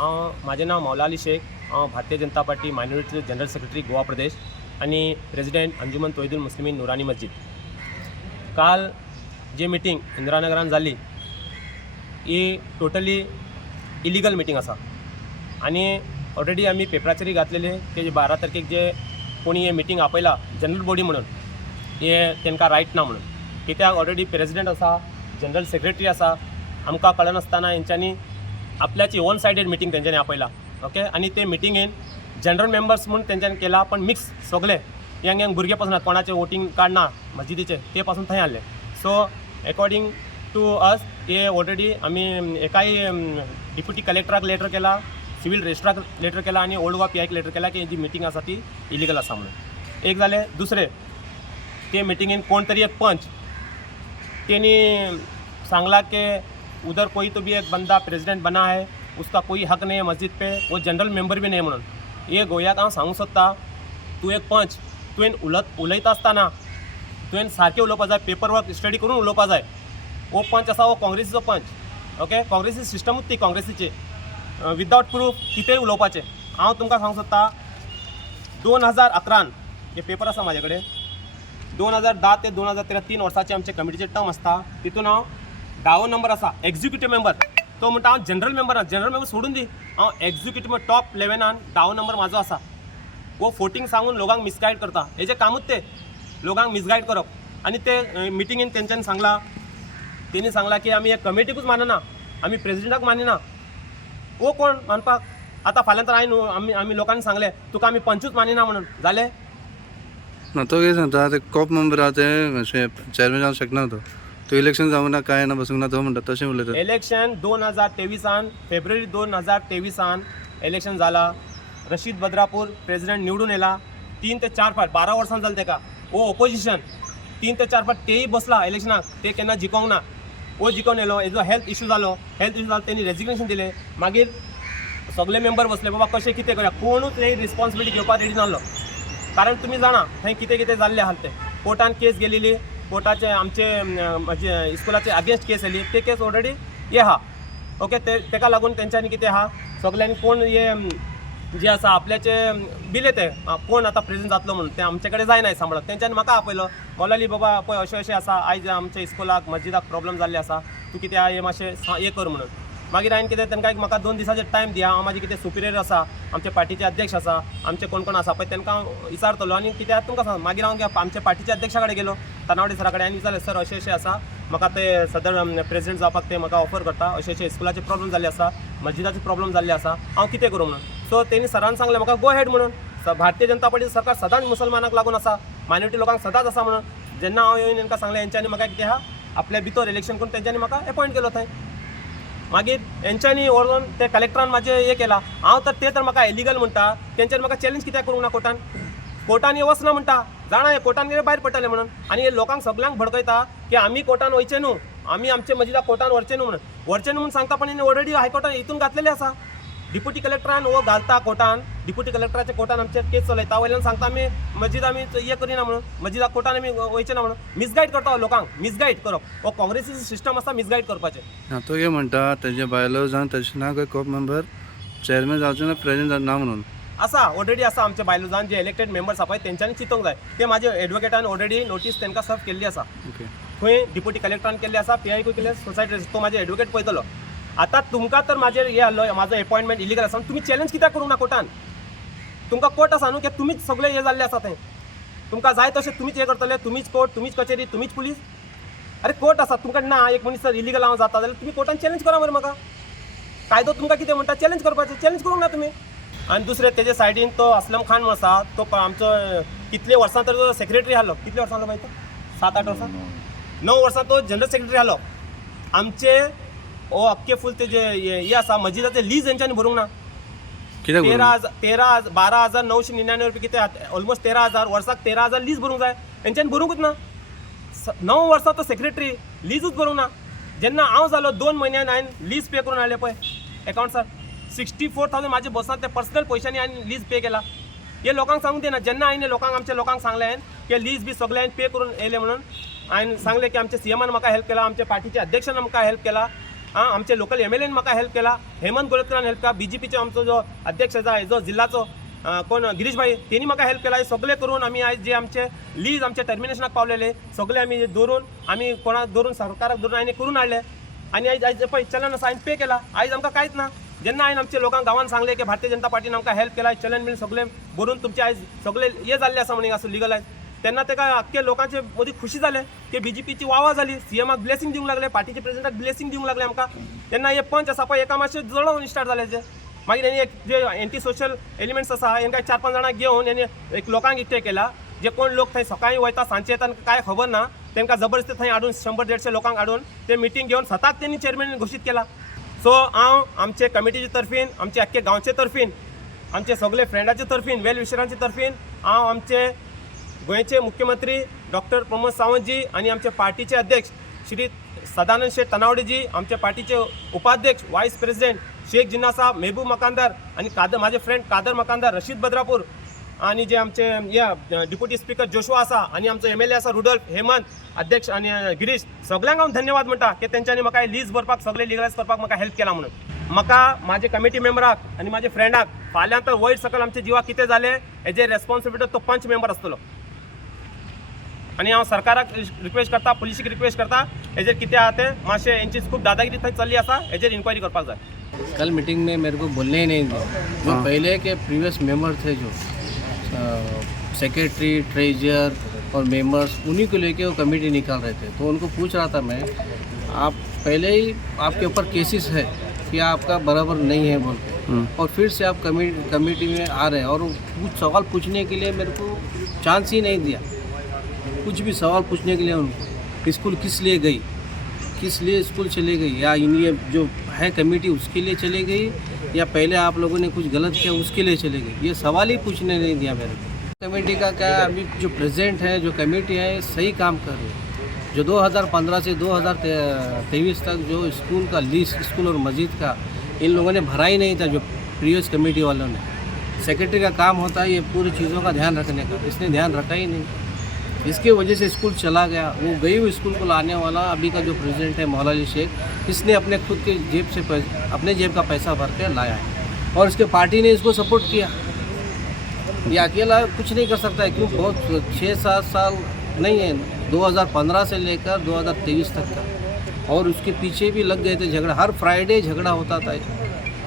माझे नाव मौला Ali Shaikh, Bharatiya Janata Party minority general secretary Goa Pradesh आणि प्रेसिडेंट अंजुमन तोहिदुल मुस्लिमीन नुरानी मस्जिद. काल जे मिटींग इंदिरानगरान जाली ही टोटली इलिगल मिटींग आसा आणि ऑलरेडी आम्ही पेपराचेरय घातलेले की 12 तारखेक जे कोणी हे मिटींग आपयला जनरल बॉडी म्हणून हे तांकां रायट ना म्हणून. कित्याक ऑलरेडी प्रेसिडेंट आसा, जनरल सेक्रेटरी आसा, आमकां कळनासतना हेंच्यांनी आपल्याची वन सायडेड मिटींग तेंच्यांनी आपयला. ओके, आणि ते मिटींगेन जनरल मेंबर्स म्हणून तेंच्यांनी केला, पण मिक्स सगळे यंग भुरगे पासून कोणाचे वोटींग कार्ड ना मस्जिदीचे ते पासून थंय हाडले. सो अकॉर्डिंग टू अस हे ऑलरेडी आम्ही एकाय डिप्युटी कलेक्टराक लेटर केला, सिव्हिल रजिस्ट्राक लेटर केला आणि ओल्ड गोवा पीआयक लेटर केला की जी मिटींग आसा ती इलिगल आसा म्हणून. एक जाले. दुसरे ते मिटींगेन कोण तरी एक पंच तेनी सांगला कि उधर कोई तो भी एक बंदा प्रेसिडेंट बना है, उसका कोई हक नहीं है मस्जिद पे, वो जनरल मेंबर भी नहीं म्हणून. हे गोंयाक हांव सांगूंक सोदता, तूं एक पंच, तुवें उलयता आसतना तुवें सारकें उलोवपा जाय, पेपर वर्क स्टडी करून उलोवपा जाय. वो पंच आसा वो काँग्रेसीचो पंच. ओके, काँग्रेसी सिस्टमूच ती काँग्रेसीची विदाउट प्रूफ कितेंय उलोवपाचें. हांव तुमकां सांगूंक सोदता 2011 हे पेपर आसा म्हाजे कडेन. 2010 ते 2013 3 वर्साचे आमचे कमिटीचे टर्म आसता. तितून हांव 10वो नंबर आसा एक्झिक्युटीव मेंबर. तो म्हणटा हांव जनरल मेंबर सोडून दी, हांव एक्झिक्युटीव टॉप 11 10वो नंबर म्हाजो आसा. वो फोटिंग सांगून लोकांक मिसगायड करता. हेजें कामूच ते लोकांक मिसगायड करप. आणि ते मिटिंगेन तेंच्यांनी सांगला, तेणी सांगला की आमी एक कमिटीकूच मानना, आमी प्रेसिडेंटाक मानिना. वो कोण मानपाक? आतां फाल्यां तर आमी लोकांनी सांगले तुका आमी पंचूच मानिना म्हणून. जालें ना. तो कितें सांगता ते कॉप मेंबर आहा ते अशें चेअरमॅन जावंक शकना. तो इलेक्शन जावंक ना, काय ना, बसूंक ना, तो म्हणटा तशें उलयता. इलेक्शन 2023 फेब्रुवारी 2023 इलेक्शन जाला. रशीद बद्रापूर प्रेसिडेंट निवडून येला. 3 ते 4 फावट 12 वर्सां जालें तेका. वो ऑपोजिशन 3 ते 4 फावट तेय बसला इलेक्शनाक, ते केन्ना जिखोंक ना. वो जिखोन येलो, हेजो हेल्थ इश्यू जालो तेणी रेजिग्नेशन दिलें. मागीर सगळे मेंबर बसले, बाबा कशें कितें करया. कोणूच हे रिस्पॉन्सिबिलिटी घेवपाक रेडी नासलो. कारण तुमी जाणा थंय कितें कितें जाल्लें आहा. ते कोर्टान केस गेलेली, कोर्टाचे आमचे म्हणजे इस्कुलाचे अगेन्स्ट केस येयली, ते केस ऑलरेडी हे आहा. ओके, तेका लागून तेंच्यांनी कितें आहा, सगळ्यांनी कोण हे जे आसा आपल्याचे दिले ते कोण आता प्रेसिडेंट जातलो म्हणून ते आमचे कडेन जायनाय सांबाळत. तेंच्यांनी म्हाका आपयलो, मोलाली बाबा पळय अशें अशें आसा, आयज आमच्या इस्कुलाक मस्जिदाक प्रॉब्लम जाल्ले आसा, तूं कितें हे मातशें हे कर म्हणून. मागीर हांवें कितें तांकां म्हाका 2 दिसाचे टायम दिया. हांव म्हाजे कितें सुपिरियर आसा, आमचे पार्टीचे अध्यक्ष आसा, आमचे कोण कोण आसा पळय तांकां विचारतलो आणि कित्याक तुमकां सांग. मागीर हांव आमच्या पार्टीच्या अध्यक्षा कडेन गेलो, तानावडे सरा कडेन, आनी विचारलें सर अशें अशें आसा, म्हाका ते सदर प्रेसिडेंट जावपाक ते म्हाका ऑफर करता, अशें अशें इस्कुलाचे प्रॉब्लेम जाल्ले आसा, मस्जिदाचे प्रॉब्लेम जाल्ले आसा, हांव कितें करूं म्हणून. सो तेणी सरान सांगलें म्हाका गो हेड म्हणून. भारतीय जनता पार्टीचो सरकार सदांच मुसलमानाक लागून आसा, मायनॉरिटी लोकांक सदांच आसा म्हणून. जेन्ना हांव येवन तांकां सांगलें, हेंच्यांनी म्हाका कितें आहा आपल्या भितर इलेक्शन करून तेंच्यांनी म्हाका अपॉयंट केलो थंय. मागीर हेंच्यांनी व्हरून ते कलेक्टरान म्हाजें हे केला. हांव तर ते तर म्हाका इलिगल म्हणटा, तेंच्यांनी म्हाका चॅलेंज कित्याक करूंक ना कोर्टान हे वचना म्हणटा. जाणा हे कोर्टान गेले भायर पडटले म्हणून. आनी हे लोकांक सगळ्यांक भडकयता की आमी कोर्टान वयचे न्हू, आमी आमचे मस्जिदाक कोर्टान व्हरचे न्हू म्हणून सांगता. पण हेणी ऑलरेडी हायकोर्टान हितून घातलेले आसा. डिप्युटी कलेक्टरान हो घालता कोर्टान, डिप्युटी कलेक्टराच्या कोर्टान आमचे केस चलयता. वयल्यान सांगता आमी मस्जिद आमी हे करिना म्हणून, मस्जिदाक कोर्टान आमी वयचे ना म्हणून. मिसगायड करता लोकांक, मिसगायड करप हो काँग्रेसीचो सिस्टम आसा, मिसगायड करपाचें. तो कितें म्हणटा तेजे बायलो जावन तशें ना, खंय कॉप मेंबर चेअरमॅन जावचें ना, प्रेसिडेंट ना म्हणून आसा. ऑलरेडी आसा आमचे बायलोजान जे इलेक्टेड मेंबर्स आसा पळय तेंच्यांनी चिंतूंक जाय. ते म्हाजे एडवोकेटान ऑलरेडी नोटीस तांकां सर्व केल्ली आसा. ओके, थंय डिप्युटी कलेक्टरान केल्ली आसा, पीआयकूय केले, सोसायटी तो म्हाजे एडवोकेट पळयतलो. आतां तुमकां तर म्हाजेर हे आसलो, म्हाजो अपॉयंटमेंट इलिगल आसा, तुमी चॅलेंज कित्याक करूंक ना कोर्टान. तुमकां कोर्ट आसा न्हू की तुमीच सगळे हे जाल्ले आसा थंय. तुमकां जाय तशें तुमीच हे करतले, तुमीच कोर्ट, तुमीच कचेरी, तुमीच पुलीस. अरे कोर्ट आसा, तुमकां ना एक मनीस जर इलिगल हांव जाता जाल्यार तुमी कोर्टान चॅलेंज करा मरे म्हाका. कायदो तुमकां कितें म्हणटा चॅलेंज करपाचें, चॅलेंज करूंक ना तुमी. आनी दुसरे तेजे सायडीन तो असलम खान म्हणून आसा, तो आमचो कितले वर्सां तर तो सेक्रेटरी आसलो. कितले वर्सां जालो तो 7-8 वर्सां, 9 वर्सां तो जनरल सेक्रेटरी आसलो. आमचे हो अख्खे फूल तेजे हे आसा मस्जिदाचे लीज हेंच्यांनी भरूंक ना. कित्याक 12,999 रुपये कितें ऑलमोस्ट 13,000 वर्साक 13,000 लीज भरूंक जाय, हेंच्यांनी भरूंकूच ना. 9 वर्सां तो सेक्रेटरी लीजूच भरूंक ना. जेन्ना हांव जालो 2 म्हयन्यान हांवें लीज पे करून हाडले पळय एकावंट्सार 64,000 म्हाजे बसांत ते पर्सनल पयशांनी हांवें लीज पे केला. हे लोकांक सांगूंक दिना. जेन्ना हांवें लोकांक आमच्या लोकांक सांगलें की लीज बी सगळे हांवें पे करून येयले म्हणून, हांवें सांगलें की आमच्या सीएमान म्हाका हेल्प केला, आमच्या पार्टीच्या अध्यक्षान म्हाका हेल्प केला. आमचे लोकल एम एल एन म्हाका हेल्प केला, हेमंत गोळेकरान हेल्प केला, BJPचे आमचो जो अध्यक्ष आसा हेजो जिल्ह्याचो कोण गिरीश भाई तेणी म्हाका हेल्प केला. हे सगळे करून आमी आयज जे आमचे लीज आमचे टर्मिनेशनाक पावलेले सगळे आमी दवरून आमी कोणाक दवरून सरकाराक दवरून आनी करून हाडले. आणि आयज पळय चलन आसा हांवें पे केला. आयज आमकां कांयच ना. जेन्ना हांवें आमच्या लोकांक गांवांत सांगलें की भारतीय जनता पार्टीन आमकां हेल्प केला, चलन बिलन सगळे भरून तुमचे आयज सगळे हे जाल्ले आसा म्हणून असो लिगलायज, तेन्ना तेका आख्खे लोकांचे मदीं खुशी जाले की BJPची वावा जाली, CMाक ब्लेसिंग दिवंक लागले, पार्टीचे प्रेसिडेंटाक ब्लेसिंग दिवंक लागले आमकां. तेन्ना हे पंच आसा पळय एका मातशें जळोवन स्टार्ट जाले जे. मागीर हेणी एक जे एंटी सोशल एलिमेंट्स आसा हेंकां 4-5 जाणांक घेवन हेणी एक लोकांक एकठांय केला. जे कोण लोक थंय सकाळीं वयता सांजचे येता काय खबर ना तांकां जबरदस्ती थंय हाडून 100-150 लोकांक हाडून ते मिटींग घेवन स्वताक त्यांनी चेअरमॅन घोशीत केला. सो हांव आमचे कमिटीचे तर्फीन, आमचे आख्खे गांवचे तर्फीन, आमचे सगळे फ्रेंडाचे तर्फीन, वेल विशरांचे तर्फीन हांव आमचे गोंयचे मुख्यमंत्री डॉक्टर प्रमोद सावंतजी आणि आमचे पार्टीचे अध्यक्ष श्री सदानंद शेठ तनावडेजी, आमचे पार्टीचे उपाध्यक्ष वाईस प्रेसिडेंट शेख जिन्ना साहब, महबूब मकानदार आणि माझे फ्रेंड कादर मकानदार, रशीद बद्रापूर आणि जे आमचे या डिप्युटी स्पीकर जोशवा आसा आणि आमचो MLA आसा रुडल्फ, हेमंत अध्यक्ष आणि गिरीश, सगळ्यांक हांव धन्यवाद म्हणटा की तेंच्यांनी म्हाका लीज भरपाक सगळे लिगलायज करपाक म्हाका हेल्प केला म्हणून. म्हाका माझे कमिटी मेंबराक आणि माझे फ्रेंडाक फाल्यां तर वयर सकल आमच्या जिवाक कितें जालें हेजे रेस्पॉन्सिबिलिटी तो पंच मेंबर आसतलो. आणि हांव सरकाराक रिक्वेस्ट करता, पुलिसीक रिक्वेस्ट करता हेजेर कितें आहा तें मातशें हेंची खूब दादागिरी थंय चल्ली आसा हेजेर इन्क्वायरी करपाक जाय. कल मीटिंग में मेरे को बोलने ही नहीं दिया. जो पहले के प्रीवियस मेंबर थे जो सेक्रेटरी, ट्रेजर और मेंबर्स, उन्हीं को लेके वो कमेटी निकाल रहे थे. तो उनको पूछ रहा था मैं, आप पहले ही आपके ऊपर केसेस है कि आपका बराबर नहीं है बोल के, और फिर से आप कमेटी में आ रहे हैं और कुछ सवाल पूछने के लिए मेरे को चांस ही नहीं दिया. कुछ भी सवाल पूछने के लिए उनको, स्कूल किस लिए गई, किस लिए स्कूल चले गई, या ये जो है कमेटी उसके लिए चले गई, या पहले आप लोगों ने कुछ गलत किया उसके लिए चले गई, ये सवाल ही पूछने नहीं दिया मेरे को. कमेटी का क्या है, अभी जो प्रेसिडेंट है, जो कमेटी है, सही काम कर रही है. जो 2015 से 2023 तक जो स्कूल का लीज, स्कूल और मस्जिद का इन लोगों ने भरा ही नहीं था. जो प्रीवियस कमेटी वालों ने, सेक्रेटरी का काम होता है ये पूरी चीज़ों का ध्यान रखने का, इसने ध्यान रखा ही नहीं. इसके वजह से स्कूल चला गया. वो गई हुई स्कूल को लाने वाला अभी का जो प्रेसिडेंट है मौला अली शेख, इसने अपने खुद के जेब से अपने जेब का पैसा भर के लाया है और इसके पार्टी ने इसको सपोर्ट किया. ये अकेला कुछ नहीं कर सकता है. क्यों, बहुत 6-7 साल नहीं है, 2015 से लेकर 2023 तक का, और उसके पीछे भी लग गए थे झगड़ा. हर फ्राइडे झगड़ा होता था.